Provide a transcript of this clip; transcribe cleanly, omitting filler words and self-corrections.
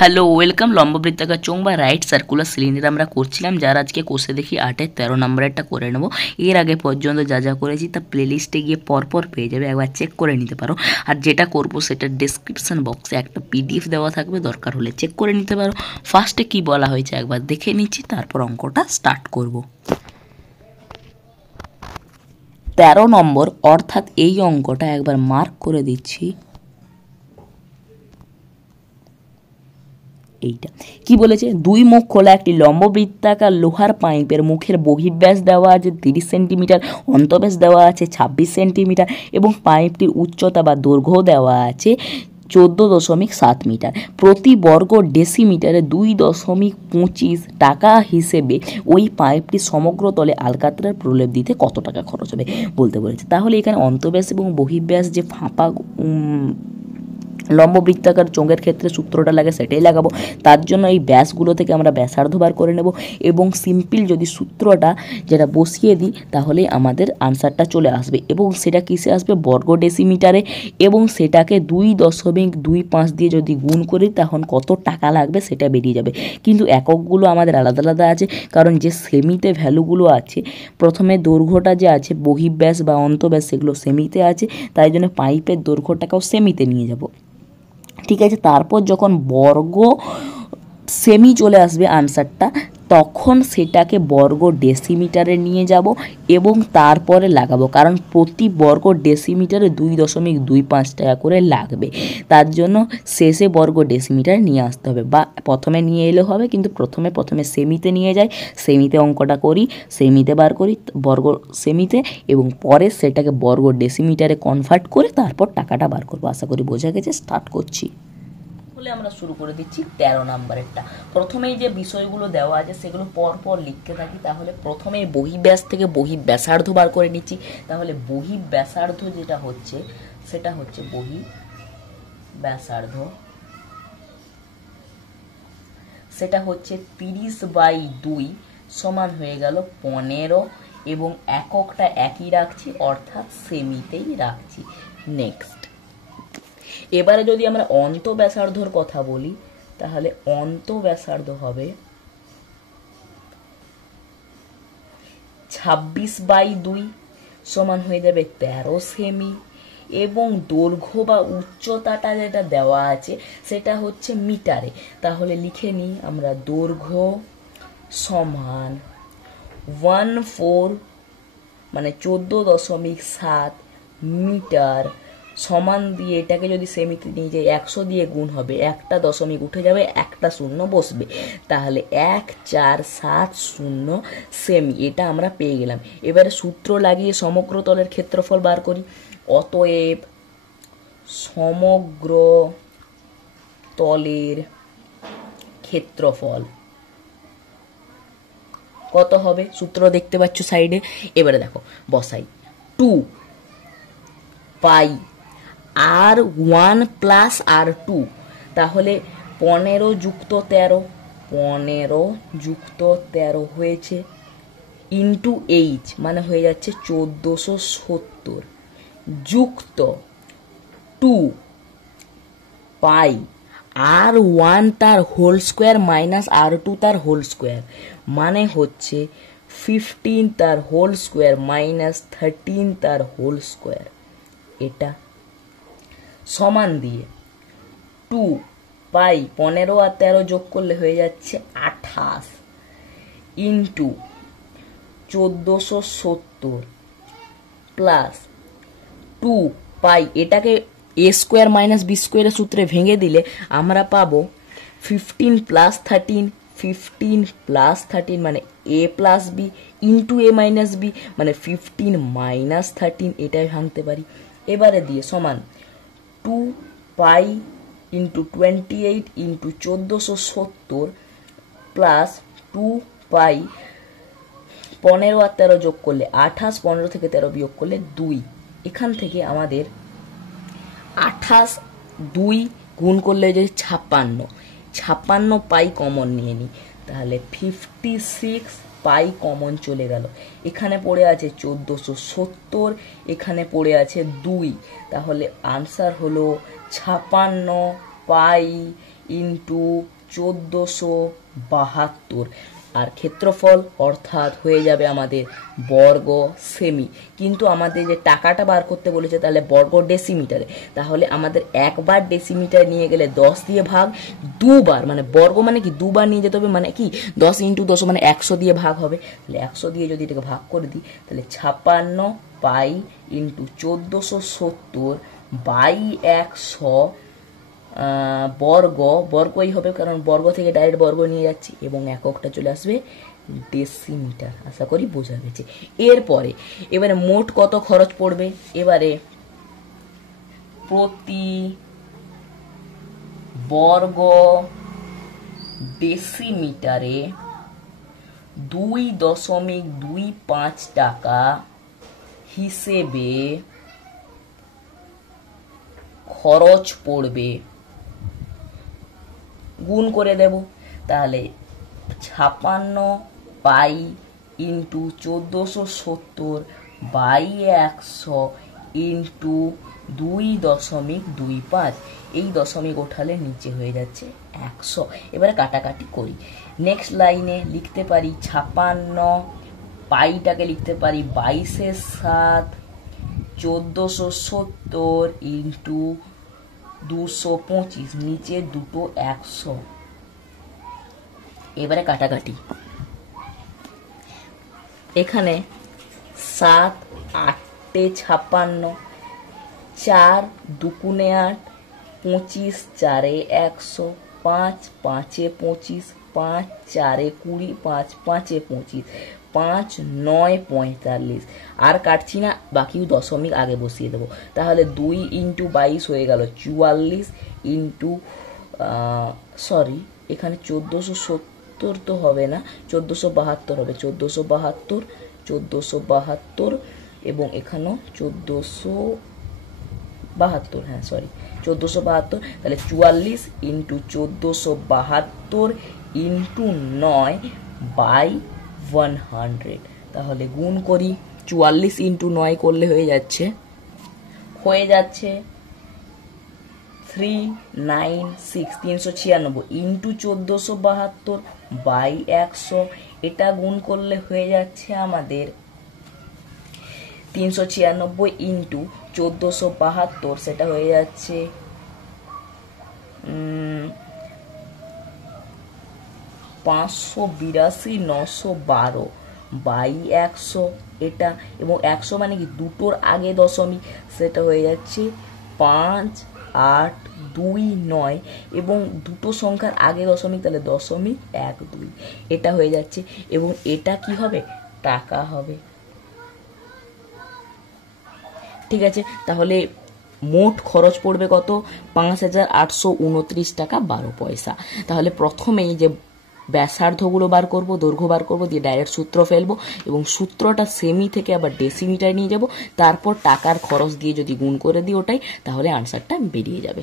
Hello welcome লম্ববৃত্তাকার চোঙ বা right circular cylinder আমরা করছিলাম, যার আজকে কোর্সে দেখি 8-এর 13 নম্বরেরটা করে নেব। এর আগে পর্যন্ত যা যা করেছি তা প্লেলিস্টে গিয়ে পরপর পেয়ে যাবে, একবার চেক করে নিতে পারো। আর যেটা করবো সেটা ডেসক্রিপশন বক্সে একটা পিডিএফ দেওয়া থাকবে, দরকার হলে চেক করে নিতে পারো। ফার্স্টে কি বলা হয়েছে একবার দেখে নিচ্ছি, তারপর অঙ্কটা স্টার্ট করব। 13 নম্বর অর্থাৎ এই অঙ্কটা একবার মার্ক করে দিচ্ছি। এইটা কি বলেছে, দুই মুখ খোলা একটি লম্ববৃত্তাকার লোহার পাইপের মুখের বহিঃব্যাস দেওয়া আছে 30 সেন্টিমিটার, অন্তঃব্যাস দেওয়া আছে 26 সেন্টিমিটার এবং পাইপটির উচ্চতা বা দৈর্ঘ্য দেওয়া আছে 14.7 মিটার। প্রতি বর্গ ডেসিমিটারে 2.25 টাকা হিসেবে ওই পাইপটি সমগ্র তলে আলকাতরার প্রলেপ দিতে কত টাকা খরচ হবে বলতে বলেছে। তাহলে এখানে অন্তঃব্যাস এবং বহিঃব্যাস যে ফাঁপা লম্ববৃত্তাকার চোঙের ক্ষেত্রে সূত্রটা লাগে সেটাই লাগাবো। তার জন্য এই ব্যাসগুলো থেকে আমরা ব্যাসার্ধ বার করে নেব এবং সিম্পল যদি সূত্রটা যেটা বসিয়ে দিই তাহলে আমাদের আনসারটা চলে আসবে এবং সেটা কিসে আসবে, বর্গ ডেসিমিটারে, এবং সেটাকে 2.25 দিয়ে যদি গুণ করি তখন কত টাকা লাগবে সেটা বেরিয়ে যাবে। কিন্তু এককগুলো আমাদের আলাদা আলাদা আছে, কারণ যে সেমিতে ভ্যালুগুলো আছে, প্রথমে দৈর্ঘ্যটা যে আছে বহিঃব্যাস বা অন্তঃব্যাস সেগুলো সেমিতে আছে, তাই জন্য পাইপের দৈর্ঘ্যটাকেও সেমিতে নিয়ে যাব। ঠিক আছে, তারপর যখন বর্গ সেমি চলে আসবে আনসারটা, তখন সেটাকে বর্গ ডেসিমিটারে নিয়ে যাব এবং তারপরে লাগাবো, কারণ প্রতি বর্গ ডেসিমিটারে 2.25 টাকা করে লাগবে। তার জন্য শেষে বর্গ ডেসিমিটার নিয়ে আসতে হবে, বা প্রথমে নিয়ে এলেও হবে, কিন্তু প্রথমে সেমিতে নিয়ে যাই, সেমিতে অঙ্কটা করি, সেমিতে বার করি বর্গ সেমিতে, এবং পরে সেটাকে বর্গ ডেসিমিটারে কনভার্ট করে তারপর টাকাটা বার করবো। আশা করি বোঝা গেছে। স্টার্ট করছি। আমরা শুরু করে দিচ্ছি 13 নম্বরেরটা। প্রথমেই যে বিষয়গুলো দেওয়া আছে সেগুলো পরপর লিখতে থাকি। তাহলে প্রথমে বহিঃব্যাস থেকে বহিঃব্যাসার্ধ বার করে নিচ্ছি। তাহলে বহিঃব্যাসার্ধ যেটা হচ্ছে সেটা হচ্ছে বহিঃব্যাসার্ধ, সেটা হচ্ছে 30/2 সমান হয়ে গেল 15 এবং এককটা একই রাখছি, অর্থাৎ সেমিতেই রাখছি। নেক্সট, এবারে যদি আমরা অন্তঃব্যাসার্ধর কথা বলি তাহলে অন্তঃব্যাসার্ধ হবে 26/2 সমান হয়ে যাবে 13 সেমি, এবং দৈর্ঘ্য বা উচ্চতাটা যেটা দেওয়া আছে সেটা হচ্ছে মিটারে। তাহলে লিখে নিই আমরা, দৈর্ঘ্য সমান 14 মানে 14.7 মিটার সমান দিয়ে এটাকে যদি সেমিতে নিয়ে যাই 100 দিয়ে গুণ হবে, একটা দশমিক উঠে যাবে, একটা শূন্য বসবে, তাহলে 1470 সেমি। এটা আমরা পেয়ে গেলাম। এবারে সূত্র লাগিয়ে সমগ্র তলের ক্ষেত্রফল বার করি। অতএব সমগ্র তলের ক্ষেত্রফল কত হবে, সূত্র দেখতে পাচ্ছ সাইডে। এবারে দেখো বসাই, 2 পাই R1 প্লাস R2, তাহলে 15 যুক্ত 13 হয়েছে, ইন্টু এইচ মানে হয়ে যাচ্ছে 1470, যুক্ত 2 পাই R1 তার হোল স্কোয়ার মাইনাস R2 তার হোল স্কোয়ার মানে হচ্ছে 15 তার হোল স্কোয়ার মাইনাস 13 তার হোল স্কোয়ার, এটা সমান দিয়ে 2 পাই 15 আর 13 যোগ করলে হয়ে যাচ্ছে 28 ইন্টু 1470 প্লাস 2 পাই, এটাকে এ স্কোয়ার মাইনাস বি স্কোয়ারের সূত্রে ভেঙে দিলে আমরা পাবো 15 প্লাস 13 মানে এ প্লাস বি ইন্টু এ মাইনাস বি মানে 15 মাইনাস 13, এটাই ভাঙতে পারি। এবারে দিয়ে সমান 2 পাই ইন্টু 28 ইন্টু 1470 প্লাস 2 পাই 15 আর 13 যোগ করলে 28, 15 থেকে 13 বিয়োগ করলে 2, এখান থেকে আমাদের 28 2 গুণ করলে যে 56 পাই কমন নিয়ে নিই, তাহলে 56 পাই কমন চলে গেল। এখানে পড়ে আছে 1470, এখানে পড়ে আছে 2, তাহলে আনসার হলো 56 পাই ইন্টু 1472 আর ক্ষেত্রফল অর্থাৎ হয়ে যাবে আমাদের বর্গ সেমি। কিন্তু আমাদের যে টাকাটা বার করতে বলেছে তাহলে বর্গ ডেসিমিটারে, তাহলে আমাদের একবার ডেসিমিটার নিয়ে গেলে 10 দিয়ে ভাগ, দুবার মানে বর্গ মানে কি দুবার নিয়ে যেতে হবে, মানে কি 10 ইন্টু 10 মানে 100 দিয়ে ভাগ হবে। তাহলে 100 দিয়ে যদি এটাকে ভাগ করে দিই তাহলে 56 পাই ইন্টু 1470 বাই 100 বর্গই হবে, কারণ বর্গ থেকে ডাইরেক্ট বর্গ নিয়ে যাচ্ছি এবং এককটা চলে আসবে ডেসিমিটার। আশা করি বোঝা গেছে। এবারে মোট কত খরচ পড়বে, এবারে প্রতি বর্গ ডেসিমিটারে 2.25 টাকা হিসেবে খরচ পড়বে। গুণ করে দেব, তাহলে 56 পাই ইন্টু 1470 বাই 100 ইন্টু 2.25, এই দশমিক ওঠালে নিচে হয়ে যাচ্ছে 100। এবারে কাটাকাটি করি। নেক্সট লাইনে লিখতে পারি 56, পাইটাকে লিখতে পারি 22/7 1470 ইন্টু 225, নিচে দুটো 100। এবারে কাটাকাটি, এখানে 7 8 56, 4 2 8, 25 4 100, 5 5 25, 5 4 20, 5 5 25, 5 9 45। আর কাটছি না, বাকি দশমিক আগে বসিয়ে দেবো। তাহলে 2 ইন্টু 22 হয়ে গেল 44 ইন্টু সরি এখানে 1470 তো হবে না, 1472 হবে, 1472 এবং এখানেও 1472, হ্যাঁ সরি 1472। তাহলে 44 ইন্টু 1472 ইন্টু 9 বাই 100। তাহলে গুণ করি, 44 ইন্টু 9 করলে হয়ে যাচ্ছে 396, 396 ইন্টু 1472 বাই 100, এটা গুণ করলে হয়ে যাচ্ছে আমাদের 396 ইন্টু 1472, সেটা হয়ে যাচ্ছে 582 912 বাই 100 এটা, এবং 100 মানে কি দুটোর আগে দশমিক, সেটা হয়ে যাচ্ছে 5 8 2 9 এবং দুটো সংখ্যার আগে দশমিক, তাহলে 0.12 এটা হয়ে যাচ্ছে। এবং এটা কি হবে, টাকা হবে। ঠিক আছে, তাহলে মোট খরচ পড়বে কত, 5829 টাকা 12 পয়সা। তাহলে প্রথমেই যে ব্যাসার্ধগুলো বার করব, দৈর্ঘ্য বার করব, দিয়ে ডাইরেক্ট সূত্র ফেলবো এবং সূত্রটা সেমি থেকে আবার ডেসিমিটার নিয়ে যাব, তারপর টাকার খরচ দিয়ে যদি গুণ করে দিই ওটাই, তাহলে আনসারটা বেরিয়ে যাবে।